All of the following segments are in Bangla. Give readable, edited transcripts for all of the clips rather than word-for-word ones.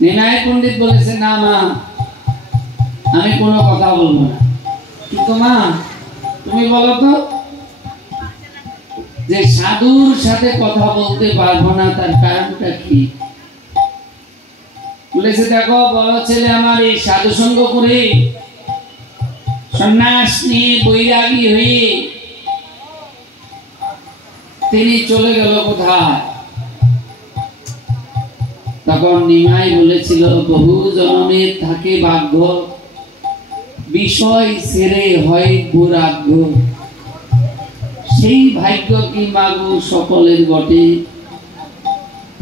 নিমাই পণ্ডিত বলেছে, না মা, আমি কোনো কথা বলবো না। কিন্তু মা, তুমি বলো তো, যে সাধুর সাথে কথা বলতে পারবো না, তার কারণটা কি? বলেছে, দেখো বড় ছেলে আমার এই সাধু সঙ্গ করে সন্ন্যাস নিয়ে বৈরাগী হয়ে তিনি চলে গেল কোথায়? তখন নিমাই বলেছিল, বহু জনমের থাকে ভাগ্য, বিষয় ছেড়ে হয় বৈরাগ্য। সেই ভাগ্য কি মাগো সকলের বটে?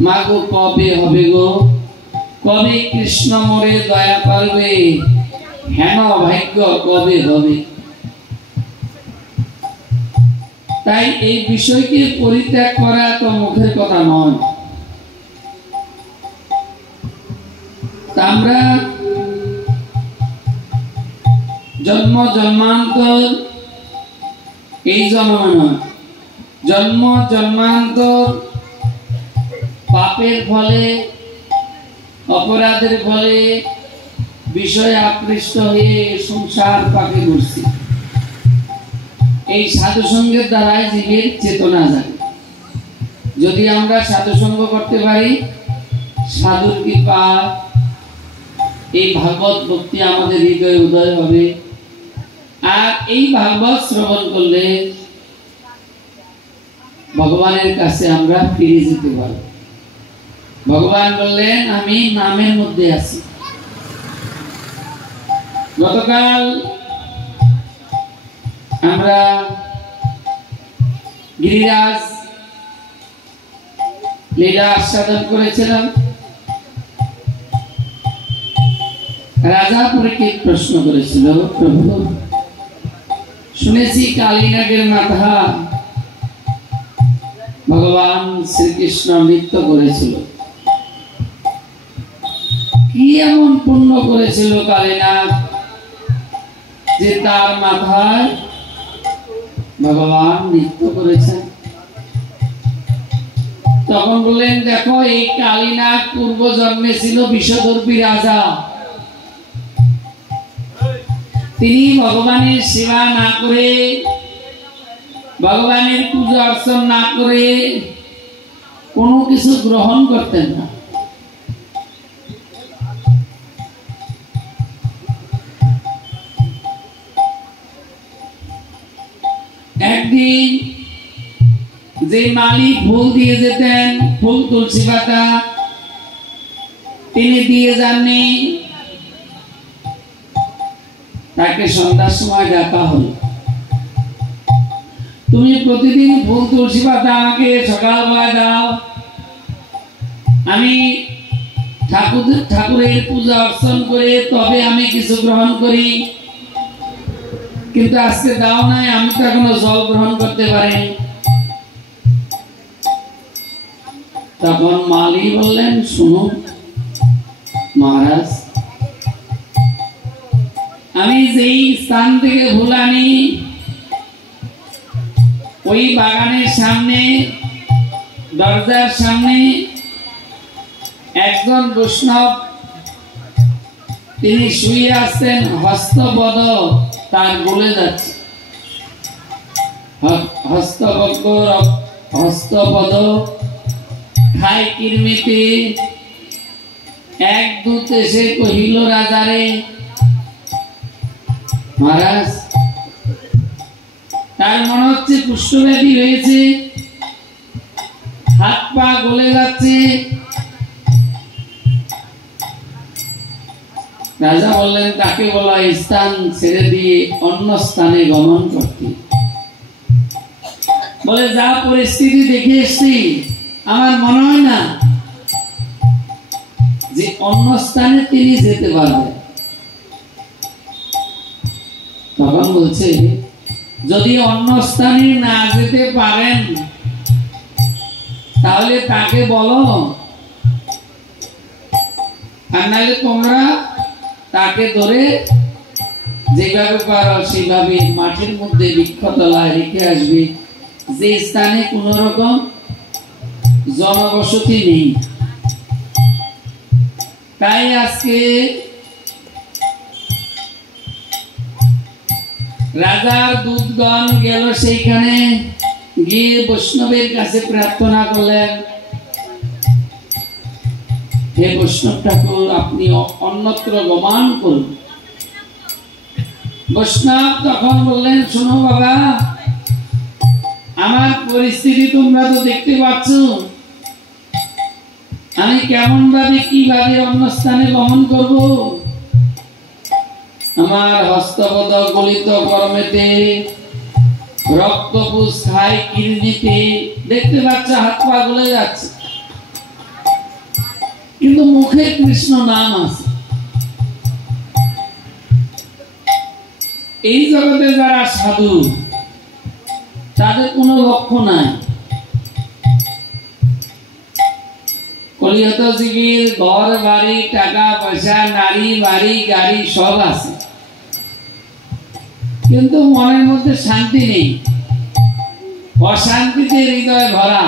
মাগো কবে হবে গো? কবে কৃষ্ণ মোরে দয়া করবে? হেন ভাগ্য কবে হবে? তাই এই বিষয়কে পরিত্যাগ করা তো মুখের কথা নয়। আমরা জন্ম জন্মান্তর, এই জন্ম নয়, জন্ম জন্মান্তর পাপের ফলে, অপরাধের ফলে বিষয়ে আকৃষ্ট হয়ে সংসার পাকে ঘুরছি। এই সাধু সঙ্গের দ্বারাই জীবের চেতনা জাগে। যদি আমরা সাধু সঙ্গ করতে পারি, সাধুর কৃপা, এই ভাগবত ভক্তি আমাদের হৃদয়ে উদয় হবে। আর এই ভাগবত শ্রবণ করলে ভগবানের কাছে আমরা ফিরে যেতে পারব। ভগবান বললেন, আমি নামের মধ্যে আছি। গতকাল আমরা গিরিরাজ লীলা আস্বাদন করেছিলাম। রাজা পরীক্ষিত প্রশ্ন করেছিল, প্রভু শুনেছি কালীনাগের মাথা ভগবান শ্রীকৃষ্ণ নৃত্য করেছিল, কি এমন পুণ্য করেছিল কালীনাগ যে তার মাথায় ভগবান নৃত্য করেছেন? তখন বললেন, দেখো এই কালীনাগ পূর্ব জন্মে ছিল বিষধর্মী রাজা। তিনি ভগবানের সেবা না করে, ভগবানের পূজা অর্চনা না করে কোনো কিছু গ্রহণ করতেন না। একদিন যে মালিক ফুল দিয়ে যেতেন, ফুল তুলসী পাতা, তিনি দিয়ে যাননি। তাকে সন্ধ্যার সময় ডাকা হলো, তুমি প্রতিদিন ফুল তুলসী পাতা আমাকে সকালবেলা দাও, আমি ঠাকুরের পূজা অর্চন করে তবে আমি কিছু গ্রহণ করি, কিন্তু আজকে দাও নাই, আমি তো এখনো জল গ্রহণ করতে পারিনি। তখন মালি বললেন, শুনুন মহারাজ, আমি যেই স্থান থেকে ফুল আনি, ওই বাগানের সামনে, দরজার সামনে একজন বৈষ্ণব তিনি শুয়ে আছেন, হস্তপদ তার গলে যাচ্ছে। হস্তপদ খায় কিরমিতে। এক দূত এসে কহিল রাজারে, মহারাজ তার মনে হচ্ছে কুষ্ঠব্যাধি হয়েছে, হাত পা গলে যাচ্ছে। রাজা বললেন, তাকে বলা স্থান ছেড়ে দিয়ে অন্য স্থানে গমন করতে। বলে, যা পরিস্থিতি দেখে এসছি, আমার মনে হয় না যে অন্য স্থানে তিনি যেতে পারবেন। তখন বলছে, যদি অন্য স্থানে না যেতে পারেন তাহলে তাকে বলো, আর নাহলে তোমরা তাকে ধরে যেভাবে পারো সেভাবে মাটির মধ্যে বৃক্ষতলায় রেখে আসবে, যে স্থানে কোন রকম জনবসতি নেই। তাই আজকে রাজার দূতগণ গেল সেইখানে, গিয়ে বৈষ্ণবের কাছে প্রার্থনা করলেন, হে বৈষ্ণব ঠাকুর, আপনি অন্যত্র গমন করুন। বৈষ্ণব তখন বললেন, শোনো বাবা, আমার পরিস্থিতি তোমরা তো দেখতে পাচ্ছ, আমি কেমন ভাবে কিভাবে অন্য স্থানে গমন করব। আমার হস্তপদ গলিত কর্মেতে, রক্তপুষ খাই কিরমিতে, দেখতে পাচ্ছ হাত পা গলে যাচ্ছে, কিন্তু মুখে কৃষ্ণ নাম আছে। এই জগতে যারা সাধু, তাদের কোনো লক্ষ্য নাই। কলিহত জীবীর ঘর বাড়ি, টাকা পয়সা, নারী বাড়ি গাড়ি সব আছে, কিন্তু মনের মধ্যে শান্তি নেই, অশান্তিতে হৃদয় ভরা,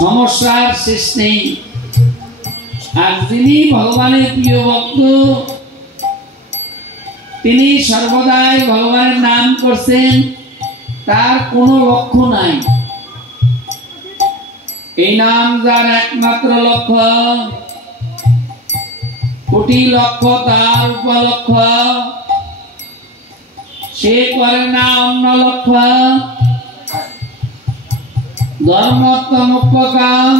সমস্যার শেষ নেই। আর যিনি ভগবানের প্রিয় ভক্ত, তিনি সর্বদাই ভগবানের নাম করছেন, তার কোনো লক্ষ্য নাই। এই নাম যার একমাত্র লক্ষ্য, কোটি লক্ষ্য তার উপলক্ষ, সে করে না অন্য লক্ষ্য। ধর্মত্ব মুখ্য কাম,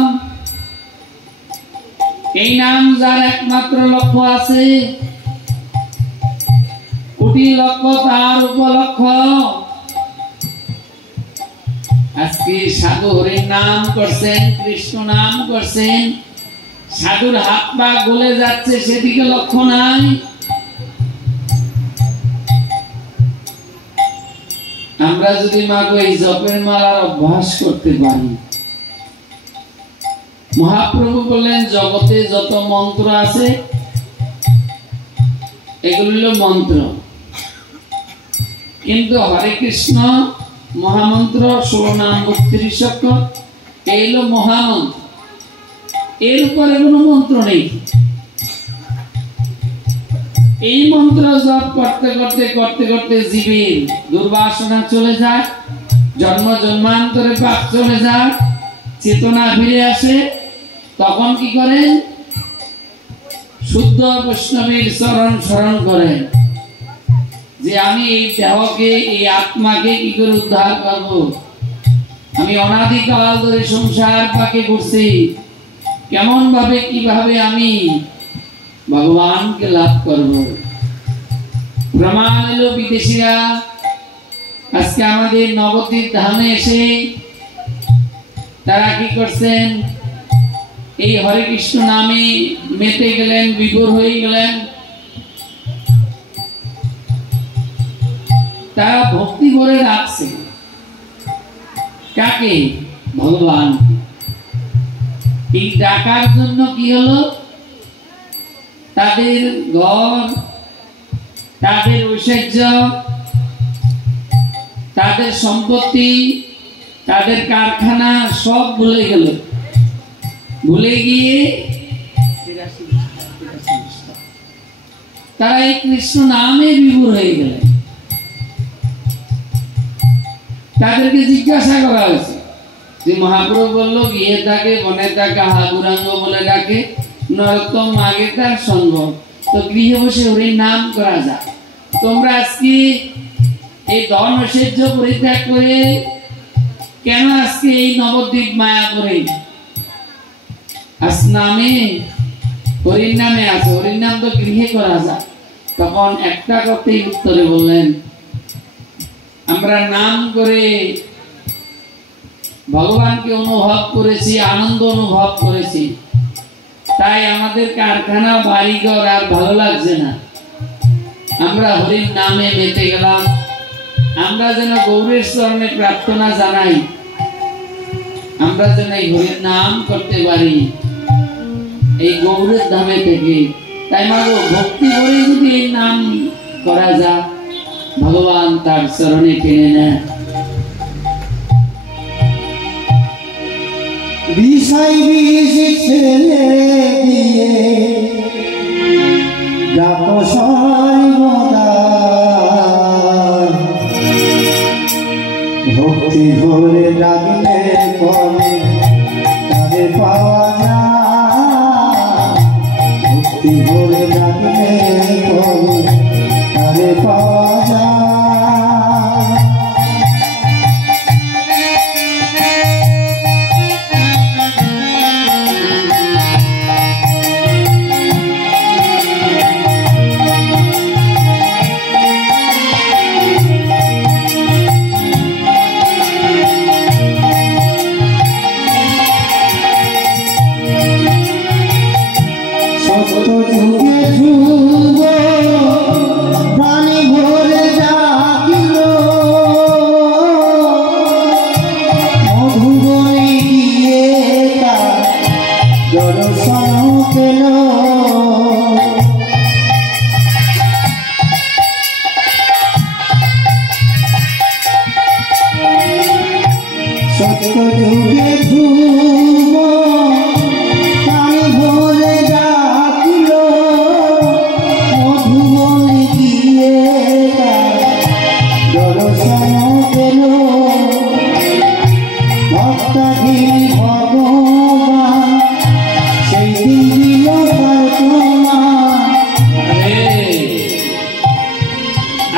এই নাম যার একমাত্র লক্ষ্য আছে, কোটি লক্ষ্য তার উপলক্ষ। আজকে সাধু হরির নাম করছেন, কৃষ্ণ নাম করছেন, সাধুর হাত পা গলে যাচ্ছে, সেদিকে লক্ষ্য নাই। আমরা যদি মাগো এই জপের মালার অভ্যাস করতে পারি, মহাপ্রভু বললেন জগতে যত মন্ত্র আছে এগুলো হলো মন্ত্র, কিন্তু হরে কৃষ্ণ মহামন্ত্র 16 নাম 32 অক্ষর, এই হলো মহামন্ত্র। এর উপরে কোনো মন্ত্র নেই। এই মন্ত্র জপ করতে করতে করতে করতে জীবের দুর্বাসনা চলে যায়, জন্ম জন্মান্তরে পাপ চলে যায়, চেতনা ফিরে আসে। তখন কি করেন? শুদ্ধ বৈষ্ণবের চরণ স্মরণ করেন যে আমি এই দেহকে, এই আত্মাকে কি করে উদ্ধার করব। আমি অনাদিকাল ধরে সংসার পাকে ঘুরছি, কেমন ভাবে কিভাবে আমি ভগবানকে লাভ করব। প্রমাণ এলো বিদেশিরা আজকে আমাদের নবদ্বীপ ধামে এসে তারা কি করছেন? এই হরে কৃষ্ণ নামে মেতে গেলেন, বিভোর হয়ে গেলেন। তারা ভক্তি করে রাখছে কাকে? ভগবান। এই ডাকার জন্য কি হলো? তাদের ঘর, তাদের ঐশ্বর্য, তাদের সম্পত্তি, তাদের কারখানা সব ভুলে গেল। ভুলে গিয়ে তারা এই কৃষ্ণ নামে বিভোর হয়ে গেলেন। তাদেরকে জিজ্ঞাসা করা হয়েছে যে মহাপ্রভু বললো গিয়ে থাকে বনে থাকে হাগুরাঙ্গ বলে ডাকে, নরোত্তম আগে তার সঙ্গ, তো গৃহে বসে হরির নাম করা যায়। তোমরা আজকে এই ধন ঐশ্বর্য পরিত্যাগ করে কেন আজকে এই নবদ্বীপ মায়া করে আজ নামে হরির নামে আছে? হরির নাম তো গৃহে করা যায়। তখন একটা কথাই উত্তরে বললেন, আমরা নাম করে ভগবানকে অনুভব করেছি, আনন্দ অনুভব করেছি, তাই আমাদের কারখানা বাড়িঘর আর ভালো লাগছে না। আমরা হরির নামে মেতে গেলাম। আমরা যেন গৌরের চরণে প্রার্থনা জানাই, আমরা যেন এই হরির নাম করতে পারি এই গৌরের ধামে থেকে। তাই মাগো ভক্তি করে যদি এই নাম করা যায়, ভগবান তার চরণে টেনে নেয়। বিষয় বিষ ছেলে দিয়ে দর্শন পেল সত্য যুগে ধ্রুব প্রাণ ভরে ডাকিল মধুবনে গিয়ে দর্শন পেল ভক্তাধীন ভগবান সেই দিন দিল তার প্রমাণ।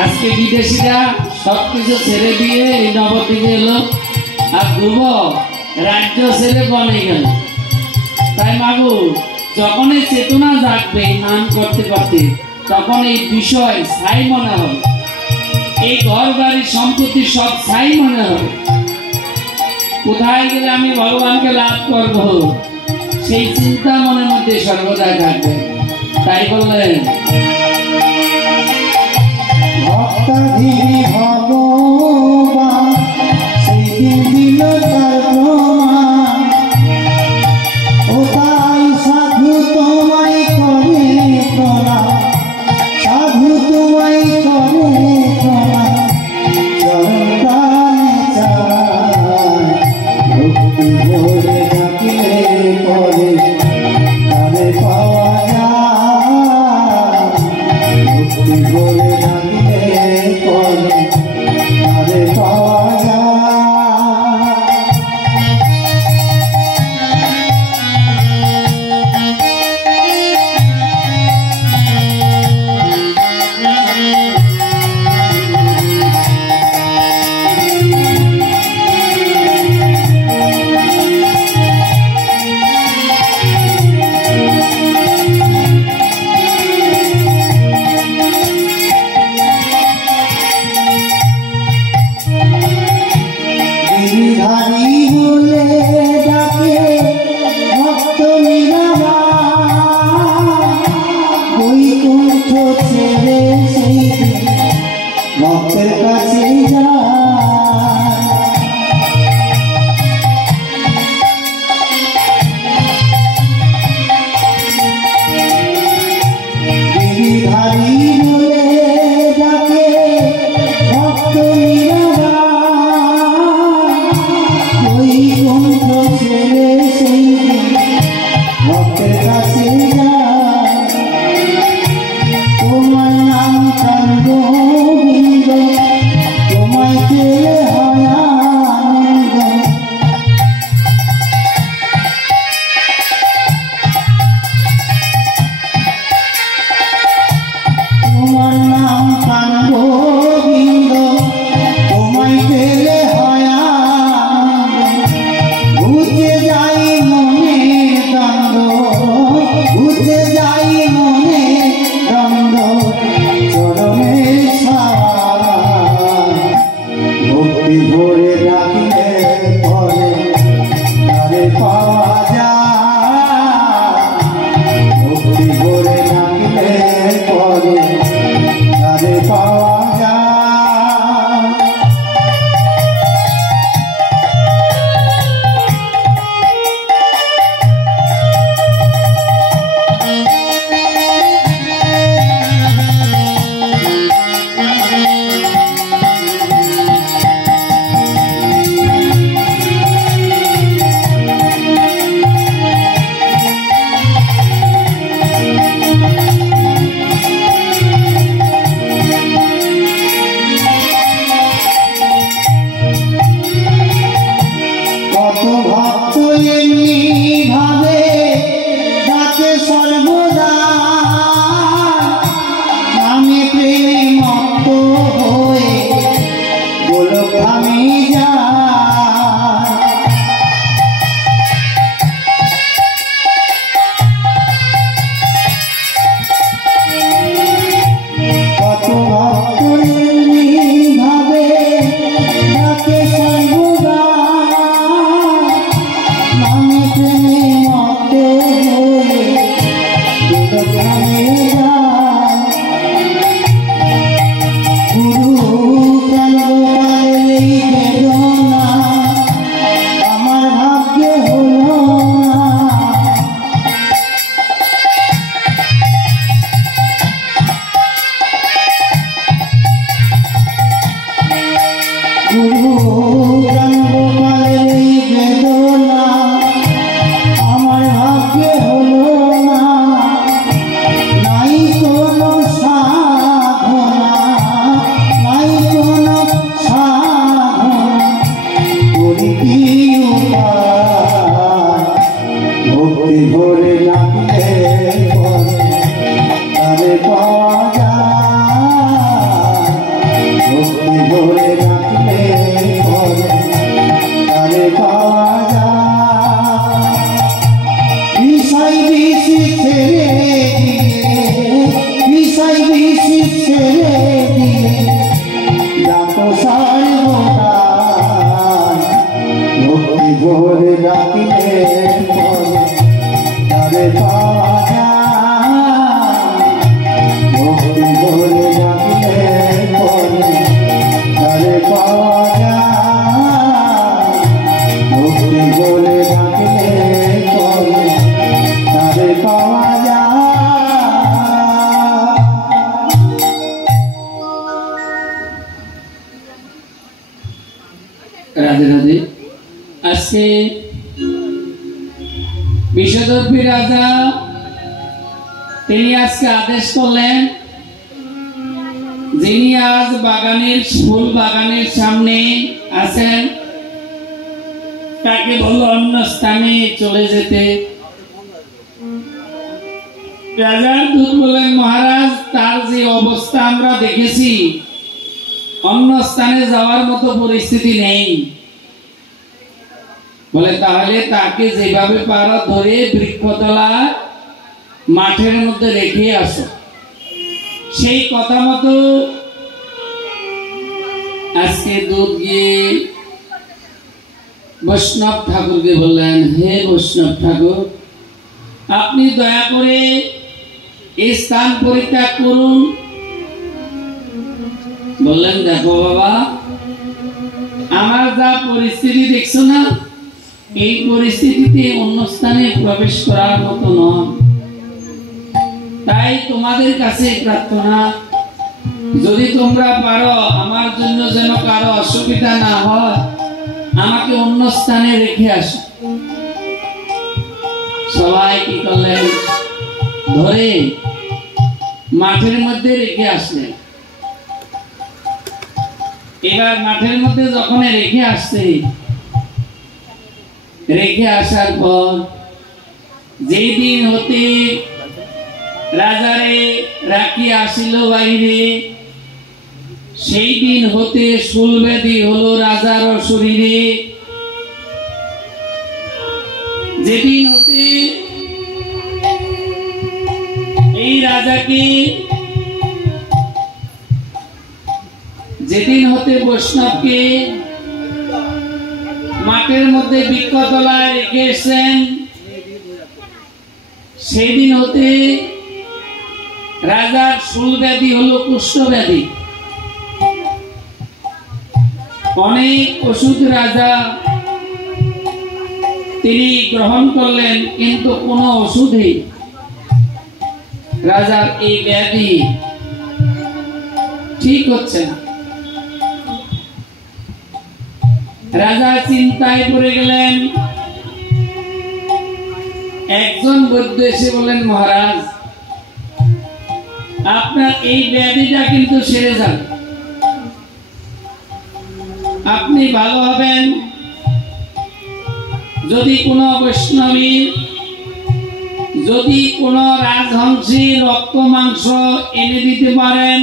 আজকে বিদেশিরা সবকিছু ছেড়ে দিয়ে এই নবদ্বীপে এলো, আর ধ্রুব রাজ্য ছেড়ে বনে গেল। তাই মাগো, যখন এই চেতনা জাগবে নাম করতে করতে, তখন এই বিষয় ছাই মনে হবে, এই ঘর বাড়ি সম্পত্তি সব ছাই মনে হবে। কোথায় গেলে আমি ভগবানকে লাভ করব, সেই চিন্তা মনের মধ্যে সর্বদাই থাকবে। তাই বললেন ভক্তাধীন ভগবান সেই দিন দিল তার প্রমাণ। ও তাই সাধু তোমায় করে প্রণাম, সাধু তোমায় করে প্রণাম। চরণ দানে চায় ভক্তি ভরে ডাকিলে পরে তারে পাওয়া যায়। ভক্তি ভরে ডাকিলে পরে তারে পাওয়া যায়। ভরে ডাকলে তারে পাওয়া যায়, ভক্তি ভরে ডাকলে তারে পাওয়া যায়। বিষয় বেশি ছেড়ে দিলে, বিষয় বেশি ছেড়ে দিলে ডাকো সর্বদাই, ভক্তি ভরে ডাকলে তারে পাওয়া যায়, ভক্তি ভরে ডাকলে তারে পাওয়া যায়, ভক্তি ভরে ডাকলে তারে পাওয়া যায়। রাধে রাধে। আজকে বিষদর্পী রাজা তিনি আজকে আদেশ করলেন, যিনি আজ বাগানের ফুল বাগানের সামনে আছেন তাকে বলল অন্য স্থানে চলে যেতে। রাজার দূত বললেন, মহারাজ তার যে অবস্থা আমরা দেখেছি অন্য স্থানে যাওয়ার মতো পরিস্থিতি নেই। বলে তাহলে তাকে যেভাবে পারো ধরে বৃক্ষতলা মাঠের মধ্যে রেখে আসো। সেই কথা মতো আজকে দূত গিয়ে বৈষ্ণব ঠাকুরকে বললেন, হে বৈষ্ণব ঠাকুর, আপনি দয়া করে এই স্থান পরিত্যাগ করুন। বললেন, দেখো বাবা, আমার যা পরিস্থিতি দেখছো না, এই পরিস্থিতিতে অন্য স্থানে প্রবেশ করার মতো নয়। তাই তোমাদের কাছে প্রার্থনা, যদি তোমরা পারো আমার জন্য যেন কারো অসুবিধা না হয়, আমাকে অন্য স্থানে রেখে আসো। সবাই কি করলেন, ধরে মাঠের মধ্যে রেখে আসলেন। এবার মাঠের মধ্যে যখন রেখে আসছে, রেখে আসার পর যেই দিন হতে রাজারে রাখি আসিল বাইরে, সেই দিন হতে শুলবেদি হলো রাজার শরীরে। যেদিন হতে এই রাজাকে, যেদিন হতে বৈষ্ণবকে মাঠের মধ্যে বৃক্ষতলায় রেখে এসেছেন, সেই দিন হতে রাজার শুলব্যাধি হলো কুষ্ঠব্যাধি। অনেক ওষুধ রাজা তিনি গ্রহণ করলেন, কিন্তু কোন ওষুধে রাজার এই ব্যাধি ঠিক হচ্ছে না। রাজা চিন্তায় পড়ে গেলেন। একজন বৈদ্য এসে বললেন, মহারাজ, আপনার এই ব্যাধিটা কিন্তু সেরে যাবে, আপনি ভালো হবেন যদি কোন বৈষ্ণবী, যদি কোন রাজহংসী রক্ত মাংস এনে দিতে পারেন,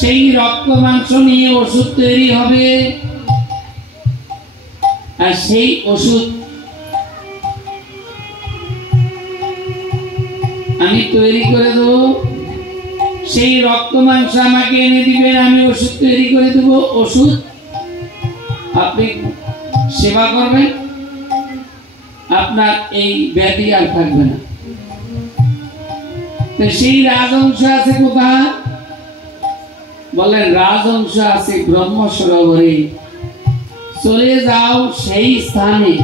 সেই রক্ত মাংস নিয়ে ওষুধ তৈরি হবে, আর সেই ওষুধ আমি তৈরি করে দেবো। সেই রক্ত মাংস আমাকে এনে দিবেন, আমি ওষুধ তৈরি করে দেব। ওষুধ আপনি সেবা করবেন, আপনার এই ব্যাধি আর থাকবে না। তো সেই রাজহংস আছে কোথায়? বলেন, রাজহংস আছে ব্রহ্ম সরোবরে। চলে যাও সেই স্থানে,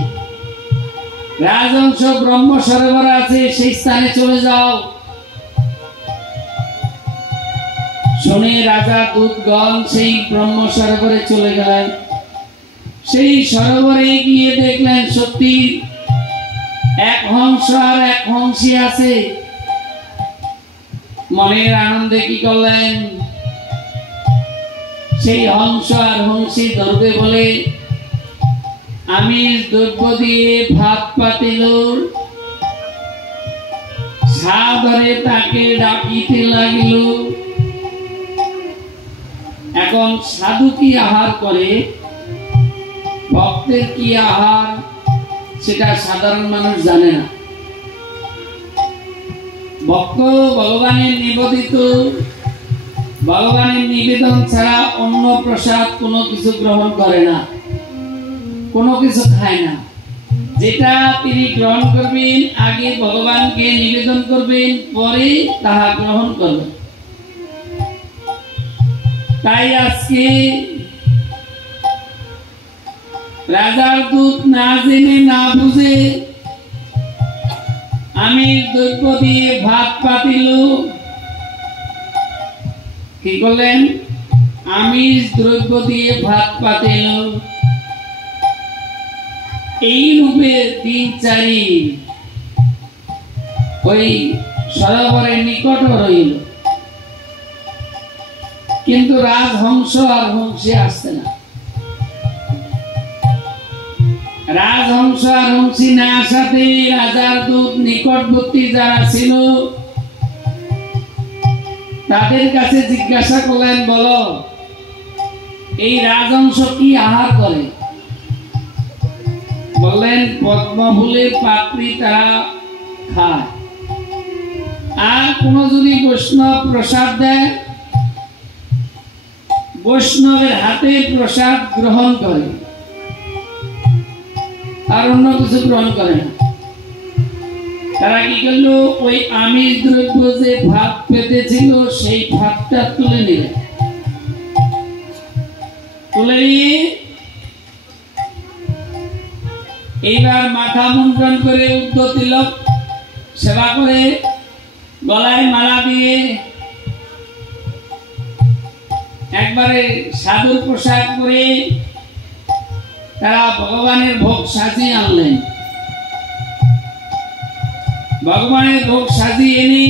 রাজহংস ব্রহ্ম সরোবর আছে, সেই স্থানে চলে যাও। শুনে রাজা দূতগণ সেই ব্রহ্ম সরোবরে চলে গেলেন। সেই সরোবরে গিয়ে দেখলেন সত্যি এক হংস আর এক হংসী আছে। মনের আনন্দে কি করলেন, সেই হংস আর হংসী ধরবে বলে আমিষ দ্রব্য দিয়ে ভাত পাতিল, সাদরে তাকে ডাকিতে লাগিল। এখন সাধু কি আহার করে, ভক্তের কি আহার, সেটা সাধারণ মানুষ জানে না। ভক্ত ভগবানের নিবেদিত, ভগবানের নিবেদন ছাড়া অন্য প্রসাদ কোনো কিছু গ্রহণ করে না, কোনো কিছু খায় না। যেটা তিনি গ্রহণ করবেন আগে ভগবানকে নিবেদন করবেন, পরে তাহা গ্রহণ করবেন। তাই আজকে রাজার দূত না জেনে না বুঝে আমিষ দ্রব্য দিয়ে ভাত পাতিল। কি করলেন? আমিষ দ্রব্য দিয়ে ভাত পাতিল। এই রূপে দিনচারি ওই সরোবরের নিকট রইল, কিন্তু রাজহংস আর হংসে আসছে না। রাজহংস আর হংসী না আসাতে রাজার দূত নিকটবর্তী যারা ছিল তাদের কাছে জিজ্ঞাসা করলেন, বলো এই রাজহংস কি আহার করে? বললেন, পদ্মফুলের পাপড়ি তারা খায়, আর কোন যদি বৈষ্ণব প্রসাদ দেয়, বৈষ্ণবের হাতে প্রসাদ গ্রহণ করে, আর অন্য কিছু গ্রহণ করে না। তারা কি করলো, ওই আমিষ দ্রব্য যে ভাত পেতেছিল সেই ভাতটা তুলে নিল। তুলে নিয়ে এইবার মাথা মুন্ডন করে, উদ্ধ তিলক সেবা করে, গলায় মালা দিয়ে একবারে সাধুর পোশাক করে তারা ভগবানের ভোগ সাজিয়ে আনলেন। ভগবানের ভোগ সাজিয়ে এনে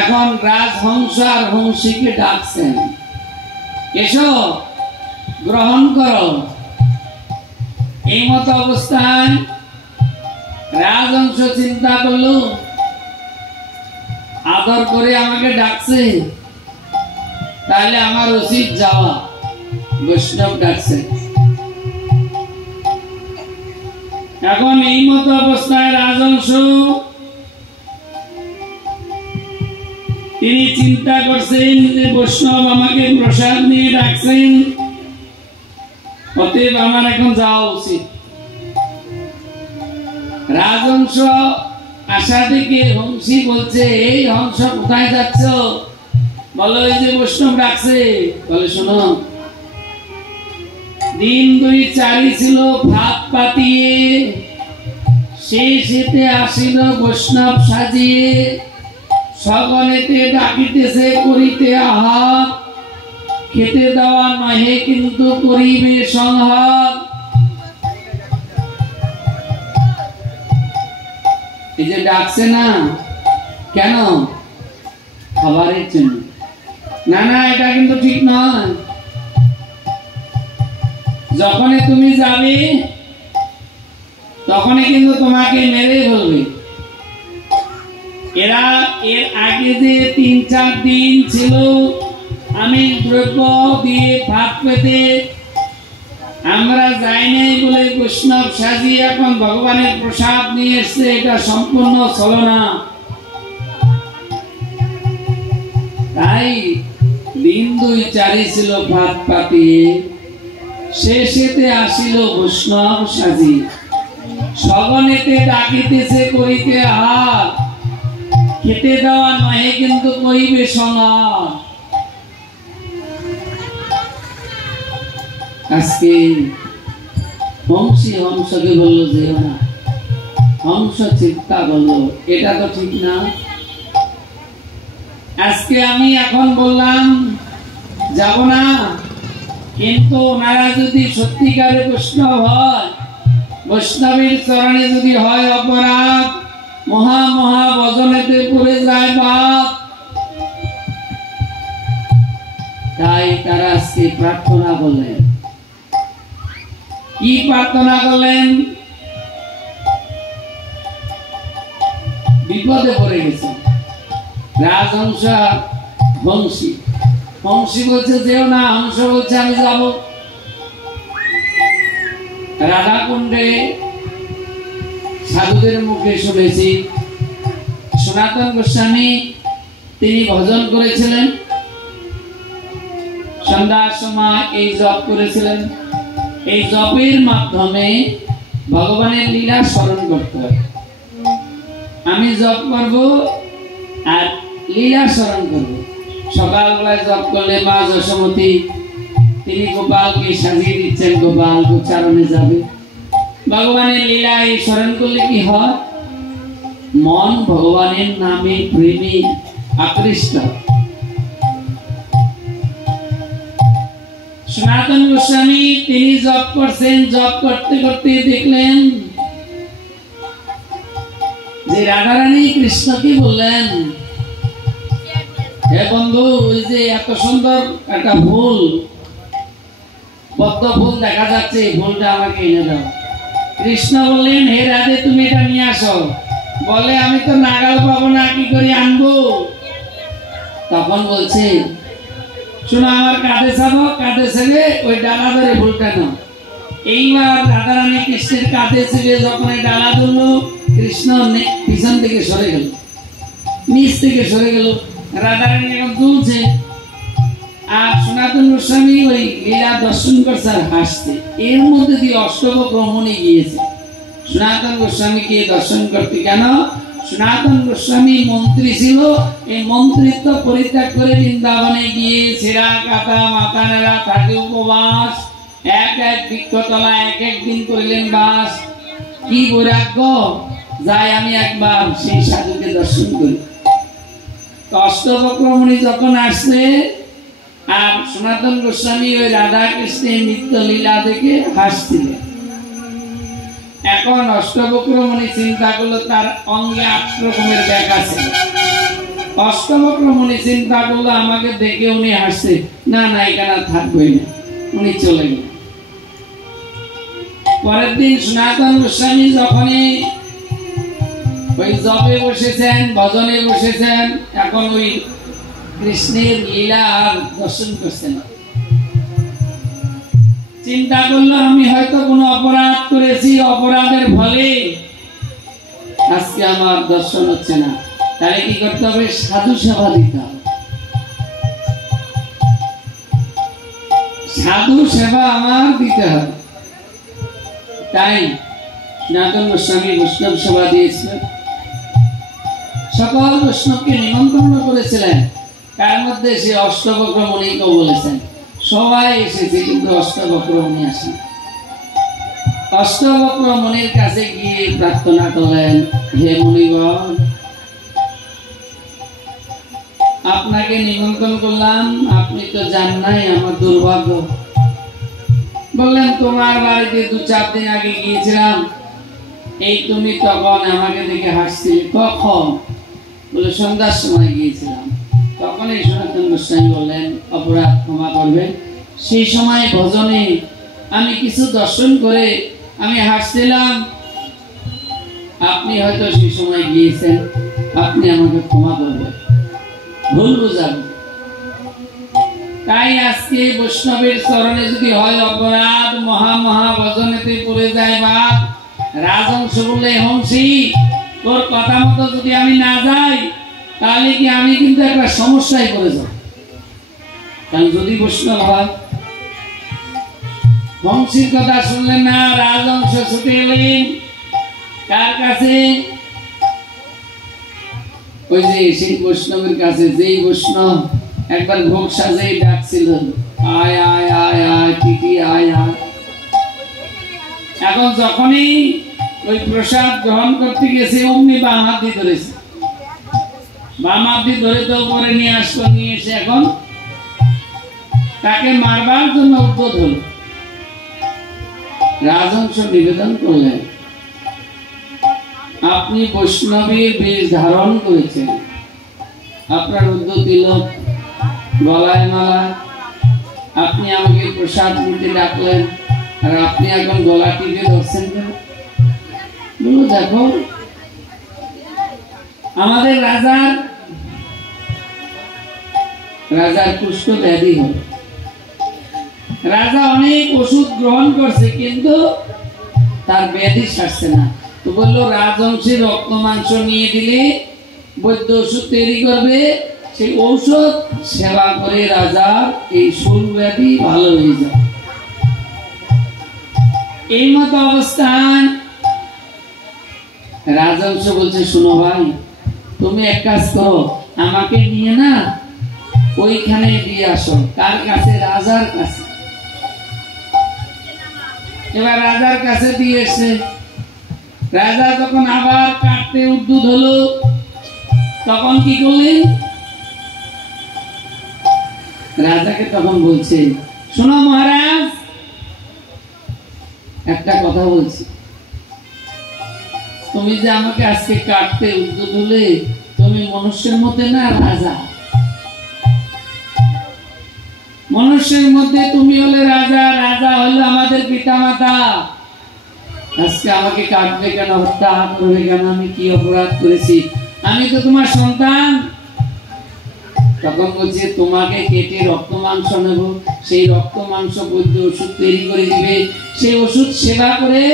এখন রাজহংস আর হংসীকে ডাকছেন, এসো গ্রহণ করো। এই মতো অবস্থায় রাজহংস চিন্তা করলো, আদর করে আমাকে ডাকছে, তাহলে আমার উচিত যাওয়া। বৈষ্ণব ডাকছে। এখন এই মতো অবস্থায় রাজহংস তিনি চিন্তা করছেন যে বৈষ্ণব আমাকে প্রসাদ নিয়ে ডাকছেন, অতএব আমার এখন যাওয়া উচিত। রাজহংস আশা থেকে হংসী বলছে, এই হংস কোথায় যাচ্ছ? বলো এই যে বৈষ্ণব ডাকছে। বলে, শোনো, দিন দুই চারি ছিল ভাত পাতিয়ে, শেষেতে আসিল বৈষ্ণব সাজিয়ে, সগনেতে ডাকিতেছে করিতে আহার, খেতে দেওয়া নহে কিন্তু করিবে সংহার। এই যে ডাকছে না, কেন? খাবারের জন্য। না না, এটা কিন্তু ঠিক নয়। যখনই তুমি যাবে তখনই কিন্তু তোমাকে মেরে ফেলবে। এরা এর আগে যে ৩-৪ দিন ছিল আমিষ দ্রব্য দিয়ে ভাত পেতে, আমরা যাই নাই বলে বৈষ্ণব সাজিয়ে এখন ভগবানের প্রসাদ নিয়ে এসছে, এটা সম্পূর্ণ ছলনা। তাই দিন দুই চারি ছিল ভাত পাতিয়ে, শেষেতে আসিল বৈষ্ণব সাজি, সগনেতে ডাকিতেছে করিতে আহার, খেতে দেওয়া নহে কিন্তু করিবে সংহার। আজকে হংসী হংসকে বললো যে না, হংস চিন্তা করলো এটা তো ঠিক না। আজকে আমি এখন বললাম যাব না, কিন্তু ওনারা যদি সত্যিকারে বৈষ্ণব হয়, বৈষ্ণবের চরণে যদি হয় অপরাধ, মহা মহা ভজনেতে পড়ে যায় বাদ। তাই তারা আজকে প্রার্থনা করলেন, কি প্রার্থনা করলেন? বিপদে পড়ে গেছে। রাজহংস বংশী বংশী বলছে যেও না, হংস বলছে আমি যাব। রাধাকুণ্ডে সাধুদের মুখে শুনেছি সনাতন গোস্বামী তিনি ভজন করেছিলেন, সন্ধ্যার সময় এই জপ করেছিলেন। এই জপের মাধ্যমে ভগবানের লীলা স্মরণ করতে হয়। আমি জপ করব আর লীলা স্মরণ করব। সকালবেলায় জপ করলে মা যশোমতী তিনি গোপালকে সাজিয়ে দিচ্ছেন, গোপাল গোচারণে যাবে। ভগবানের লীলা এই স্মরণ করলে কি হয়? মন ভগবানের নামে প্রেমে আকৃষ্ট। সনাতন গোস্বামী তিনি জপ করছেন, জপ করতে করতে দেখলেন যে রাধারানী কৃষ্ণকে বললেন, হে বন্ধু, ওই যে এত সুন্দর একটা ফুল, পদ্ম ফুল দেখা যাচ্ছে, এই ফুলটা আমাকে এনে দাও। কৃষ্ণ বললেন, হে রাধে তুমি এটা নিয়ে আসো। বলে আমি তো নাগাল পাবো না, কি করে আনবো? তখন বলছে শোনো, আমার কাঁধে চাবো, কাঁধে ছেড়ে ওই ডালা ধরে ফুলটা নাও। এইবার রাধারানী কৃষ্ণের কাঁধে ছেড়ে যখন ডালা ধরলো, কৃষ্ণ পিছন থেকে সরে গেল, নিচ থেকে সরে গেল। রাধারানী এখন দুলছে, আর সনাতন গোস্বামী ওই লীলা দর্শন করছে আর হাসছে। এর মধ্যে দিয়ে অষ্টবক রমণী গিয়েছে সনাতন গোস্বামীকে দর্শন করতে। কেন? সনাতন গোস্বামী মন্ত্রী ছিল, এই মন্ত্রিত্ব পরিত্যাগ করে বৃন্দাবনে গিয়ে ছেঁড়া কাটা মাথা নেড়া থাকে উপবাস, এক এক বৃক্ষতলা এক এক দিন করিলেন বাস। কি বৈরাগ্য! যাই আমি একবার সেই সাধুকে দর্শন করি। অষ্টবক রমণী যখন আসছে আর সনাতন গোস্বামী ওই রাধা কৃষ্ণের নিত্য লীলা দেখে হাসছিলেন। এখন অষ্টবক রমণী চিন্তা করলো তার অঙ্গে 8 রকমের ব্যাগ আছে। অষ্টবক রমণী চিন্তা করলো আমাকে দেখে উনি হাসছে, না না এখানে থাকবেই না, উনি চলে গেলেন। পরের দিন সনাতন গোস্বামী যখনই ওই জপে বসেছেন, ভজনে বসেছেন, এখন ওই কৃষ্ণের লীলা আর দর্শন করছেন। চিন্তা করলো আমি হয়তো কোনো অপরাধ করেছি, অপরাধের ফলে আজকে আমার দর্শন হচ্ছে না। তাহলে কি করতে হবে? সাধু সেবা দিতে হবে। সাধু সেবা আমার দিতে হবে। তাই সনাতন গোস্বামী বৈষ্ণব সেবা দিয়েছিলেন, সকল বৈষ্ণবকে নিমন্ত্রণ করেছিলেন। তার মধ্যে সে অষ্টবক্র মুনিকেও বলেছেন। সবাই এসেছে কিন্তু অষ্টবক্র মুনি আসেন। অষ্টবক্র মুনির কাছে গিয়ে প্রার্থনা করলেন, হে মুনিগণ, আপনাকে নিমন্ত্রণ করলাম, আপনি তো যান নাই, আমার দুর্ভাগ্য। বললেন তোমার বাড়িতে 2-4 দিন আগে গিয়েছিলাম, এই তুমি তখন আমাকে দেখে হাসছিলে। কখন? বলে সন্ধ্যার সময় গিয়েছিলাম। তখন এই সনাতন গোস্বামী বললেন, অপরাধ ক্ষমা করবেন, সেই সময় ভজনে আমি কিছু দর্শন করে আমি হাসছিলাম, আপনি হয়তো সেই সময় গিয়েছেন, আপনি আমাকে ক্ষমা করবেন, ভুল বুঝাবেন। তাই আজকে বৈষ্ণবের চরণে যদি হয় অপরাধ, মহা মহা ভজনেতে পড়ে যায় বাদ, রাজহংস বলে হংসী তোর কথা মতো যদি আমি না যাই, তাহলে কি আমি কিন্তু একটা সমস্যায় পড়ে যাব। কারণ যদি বৈষ্ণব হয়, বংশীর কথা শুনলেন না, রাজহংস ছুটে এলেন কার কাছে? ওই যে সেই বৈষ্ণবের কাছে, যেই বৈষ্ণব একবার ভোগ সাজাই ডাকছিল, আয় আয় আয় আয় টিটি আয় আয়। এখন যখনই ওই প্রসাদ গ্রহণ করতে গেছে, অমনি বাম হাত দিয়ে ধরেছে, বাম হাত দিয়ে ধরে তো করে নিয়ে আসলো, নিয়ে এসে এখন তাকে মারবার জন্য উদ্যত হল। রাজহংস নিবেদন করলেন, আপনি বৈষ্ণবীর বেশ ধারণ করেছেন, আপনার উদ্যতিলক, গলায় মালা, আপনি আমাকে প্রসাদ নিতে ডাকলেন, আর আপনি এখন গলা টিপে ধরছেন কেন? বলো দেখো আমাদের রাজার কুষ্ঠ ব্যাধি হলো। রাজা অনেক ওষুধ গ্রহণ করছে কিন্তু তার ব্যাধি সারছে না। তো বললো রাজবংশের রক্ত মাংস নিয়ে দিলে বৈদ্য ওষুধ তৈরি করবে, সেই ঔষধ সেবা করে রাজার এই শূল ব্যাধি ভালো হয়ে যায়। এই মতো অবস্থান রাজবংশ বলছে শোনো ভাই, তুমি এক কাজ করো, আমাকে নিয়ে না ওইখানে দিয়ে আসো। কার কাছে? রাজার কাছে। এবার রাজার কাছে দিয়ে এসে রাজা যখন আবার কাটতে উদ্যত হলো তখন কি করলেন? রাজাকে তখন বলছে শোনো মহারাজ, একটা কথা বলছি, তুমি যে আমাকে আজকে কাটতে উদ্যত হলে, তুমি মনুষ্যের মধ্যে না রাজা। মনুষ্যের মধ্যে তুমি হলে রাজা, রাজা হলো আমাদের পিতামাতা। আজকে আমাকে কাটবে কেন, হত্যা করবে কেন? আমি কি অপরাধ করেছি? আমি তো তোমার সন্তান। তখন বলছে তোমাকে কেটে রক্ত মাংস নেব, সেই রক্ত মাংস বৈদ্য ওষুধ তৈরি করে দিবে, সেই ওষুধ সেবা করে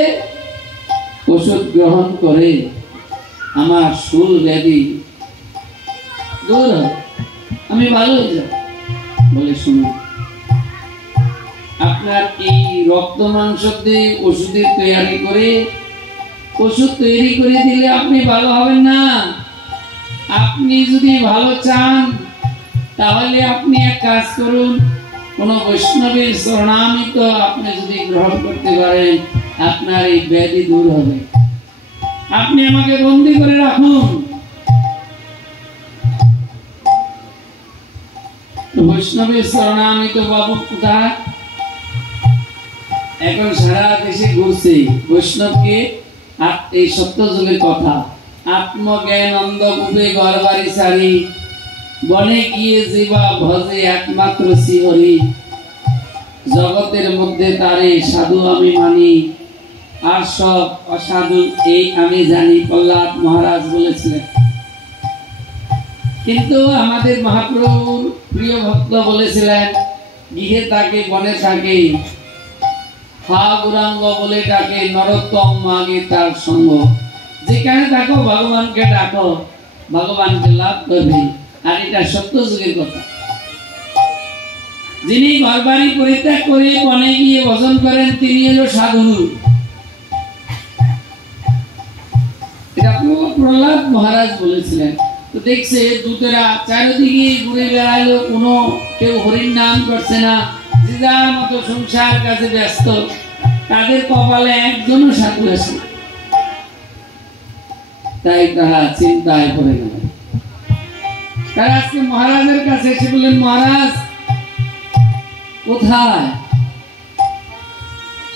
ওষুধ গ্রহণ করে আমার শূল ব্যাধি দূর হয়, আমি ভালো হয়ে যাব। বলে শুনুন, আপনার এই রক্ত মাংস দিয়ে ওষুধের তৈরি করে ওষুধ তৈরি করে দিলে আপনি ভালো হবেন না। আপনি যদি ভালো চান তাহলে আপনি এক কাজ করুন, কোন বৈষ্ণবের শরণামৃত আপনি যদি গ্রহণ করতে পারেন আপনার এই ব্যাধি দূর হবে। আপনি আমাকে বন্দী করে রাখুন। বৈষ্ণবের শরণামৃত বাবু কোথায়? এখন সারা দেশে ঘুরছে বৈষ্ণবকে। এই সত্য যুগের কথা, আত্মজ্ঞান অন্ধকূপে ঘর বাড়ি ছাড়ি, বনে গিয়ে জীবা ভজে একমাত্র শ্রীহরি, জগতের মধ্যে তারে সাধু আমি মানি, আর সব অসাধু এই আমি জানি, প্রহ্লাদ মহারাজ বলেছিলেন। কিন্তু আমাদের মহাপ্রভুর প্রিয় ভক্ত বলেছিলেন, গৃহে থাকে বনে থাকে, হা গুরাঙ্গ বলে ডাকে, নরোত্তম মাগে তার সঙ্গ। যেখানে থাকো ভগবানকে ডাকো, ভগবানকে লাভ করবে। আর এটা সত্য যুগের কথা। যিনি ঘর বাড়ি পরিত্যাগ করে বনে গিয়ে ভজন করেন তিনি হলো সাধু। এটা প্রহ্লাদ মহারাজ বলেছিলেন। তো দেখছে দূতেরা চারিদিকে ঘুরে বেড়াইলো, কোনো কেউ হরির নাম করছে না, যে যার মতো সংসার কাছে ব্যস্ত। তাদের কপালে একজনও সাধু আসে, তাই তারা চিন্তায় পড়ে গেল। তারা আজকে মহারাজের কাছে এসে বললেন, মহারাজ কোথায়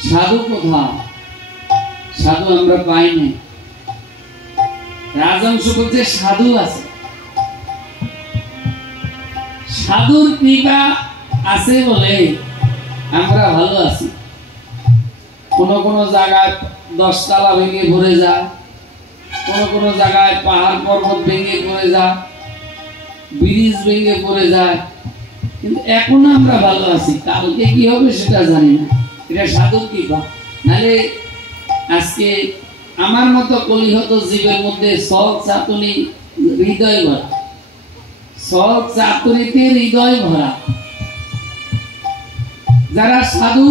সাধু, কোথায় সাধু আমরা পাইনি। রাজবংশ বলছে সাধু আছে, সাধুর কৃপা আছে বলে আমরা ভালো আছি। কোন কোন জায়গায় 10 তলা ভেঙে পড়ে যায়, কোন কোন জায়গায় পাহাড় পর্বত ভেঙে পড়ে যায়, ব্রিজ ভেঙে পড়ে যায়, কিন্তু এখন আমরা ভালো আছি। কালকে কি হবে সেটা জানি না, এটা সাধুর কৃপা। নাহলে আজকে আমার মতো কলিহত জীবের মধ্যে শখ চাতুরি হৃদয় ভরা, শখ চাতুরিতে হৃদয় ভরা। যারা সাধু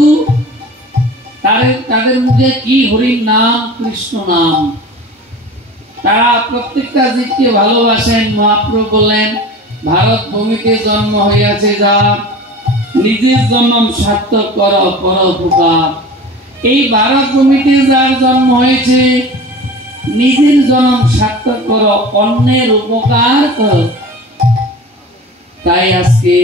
তাদের মুখে কি হরির নাম, কৃষ্ণ নাম। তারা প্রত্যেকটা জীবকে ভালোবাসেন। মহাপ্রভু বললেন, ভারত ভূমিতে জন্ম হইয়াছে যার, নিজের জন্ম সার্থক কর পরোপকার। এই ভারত ভূমিতে যার জন্ম হয়েছে, নিজের জন্ম সার্থক করো, অন্যের উপকার করো। তাই আজকে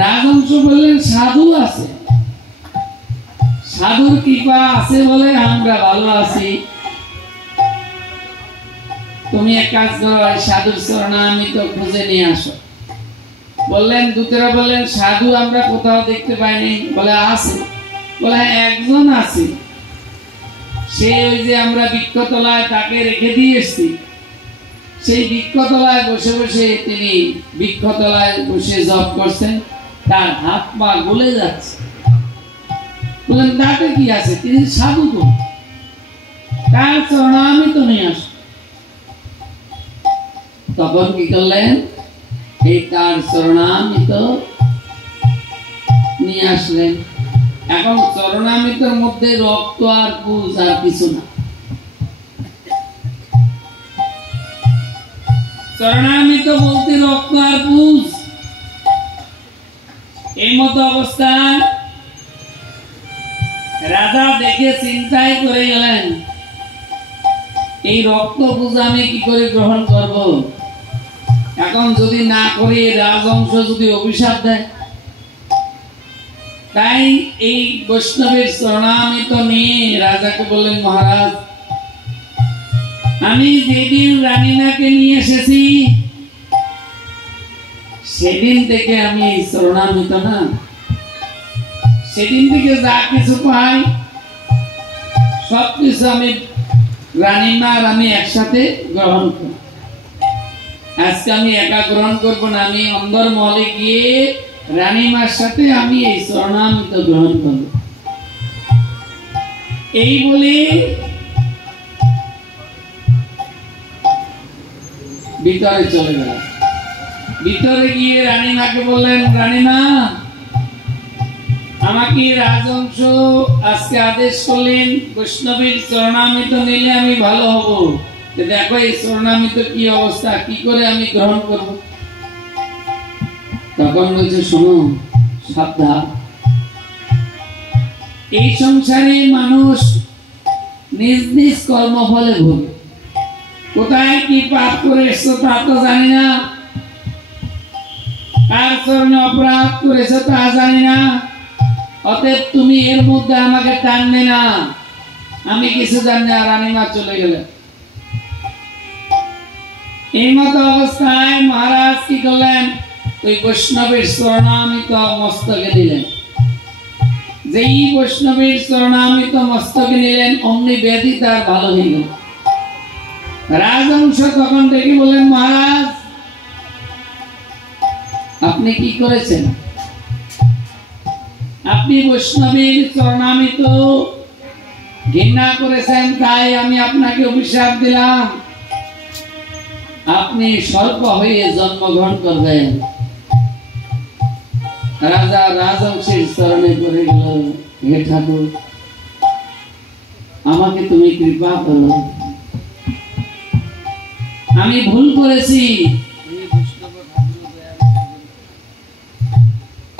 রাজবংশ বললেন সাধু আছে, সাধুর কৃপা আছে বলে আমরা ভালো আছি। তুমি এক কাজ করো, সাধুর শরণামৃত খুঁজে নিয়ে আসো। বললেন, দূতেরা বললেন, সাধু আমরা কোথাও দেখতে পাইনি। বলে আছে। বলে একজন আছে, সে ওই যে আমরা বৃক্ষতলায় তাকে রেখে দিয়ে এসছি, সেই বৃক্ষতলায় বসে বসে তিনি বৃক্ষতলায় বসে জপ করছেন, তার হাত পা গলে যাচ্ছে। বললেন তাতে কি আছে, তিনি সাধু তো, তার চরণামৃত নিয়ে আস। তখন কি করলেন, এই তার চরণামৃত নিয়ে আসলেন। এখন চরণামৃতের মধ্যে রক্ত আর পুজ আর কিছু না। চরণামৃত বলতে রক্ত আর পুজ। এই মতো অবস্থায় রাজা দেখে চিন্তাই করে গেলেন, এই রক্ত পুজ আমি কি করে গ্রহণ করব? এখন যদি না করে রাজবংশ যদি অভিশাপ দেয়, তাই এই বৈষ্ণবের চরণামৃত নিয়ে রাজাকে বললেন, মহারাজ আমি যেদিন রানীমাকে নিয়ে এসেছি সেদিন থেকে আমি এই চরণামৃত না, সেদিন থেকে যা কিছু পাই সবকিছু আমি রানীমা আর আমি একসাথে গ্রহণ করি। আজকে আমি একা গ্রহণ করব না, আমি অন্দর মহলে গিয়ে রানীমার সাথে আমি এই চরণামৃত গ্রহণ করব। এই বলে ভিতরে চলে গেল। ভিতরে গিয়ে রানীমাকে বললেন, রানীমা আমাকে রাজবংশ আজকে আদেশ করলেন বৈষ্ণবের চরণামৃত নিলে আমি ভালো হব, দেখো এই চরণামৃত কি অবস্থা, কি করে আমি গ্রহণ করব? তখন বলছে, শোনো সাবধান, এই সংসারে মানুষ নিজ নিজ কর্মফলে ভোগে। কোথায় কি পাপ করে এসছো তা তো জানি না, কার চরণে অপরাধ করেছো তা জানি না, অতএব তুমি এর মধ্যে আমাকে টানবে না, আমি কিছু জানি না। রানীমা চলে গেলেন। এই মতো অবস্থায় মহারাজ কি করলেন, ওই বৈষ্ণবের চরণামৃত মস্তকে দিলেন। যেই বৈষ্ণবের চরণামৃত মস্তকে নিলেন, অমনি ব্যাধি তার ভালো হয়ে গেল। রাজবংশ তখন দেখে বললেন, মহারাজ আপনি কি করেছেন? আপনি বৈষ্ণবের চরণামৃত ঘৃণা করেছেন, তাই আমি আপনাকে অভিশাপ দিলাম, আপনি সর্প হয়ে জন্মগ্রহণ করবেন। রাজা রাজবংশের চরণে পড়ে গেল, হে ঠাকুর আমাকে তুমি কৃপা করো, আমি ভুল করেছি,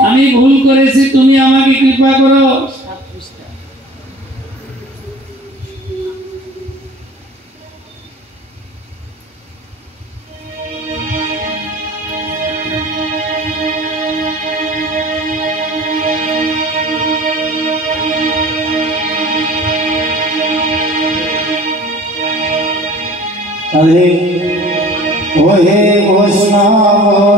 আমি ভুল করেছি, তুমি আমাকে কৃপা করো। ওহে বৈষ্ণব